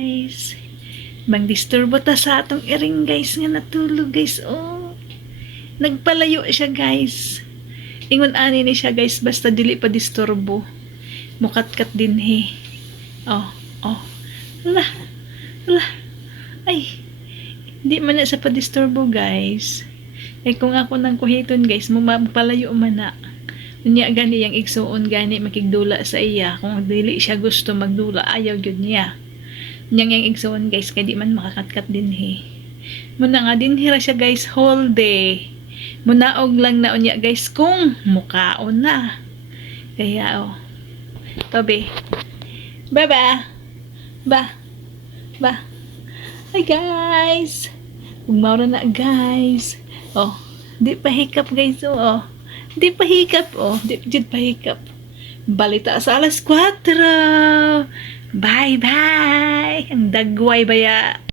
guys. Magdisturbo ta sa atong iring guys nga natulog guys. Oh. Nagpalayo siya guys. Ingon ani ni siya guys basta dili pa disturbo. Mukatkat din he. Oh, oh. Hala. Hala. Ay. Di man na sa pa-disturbo guys. Eh kung ako nang kuhiton guys, magpalayo man na. Unya gani yang igsuon gani makigdula sa iya. Kung dili siya gusto magdula, ayaw gyud niya. Nyang yang igsuon guys, kay di man makakatkat din he. Muna nga din hira siya guys whole day. Munaog lang na unya guys kung mukaon na. Kaya oh. Tobe. Baba. Ba. Ba. Hi guys. Ugmaw na guys. Oh, di pa hikap guys oh. Di pa hikap oh. Di pa hikap. Balita sa alas 4. Bye bye. Ang dagway baya.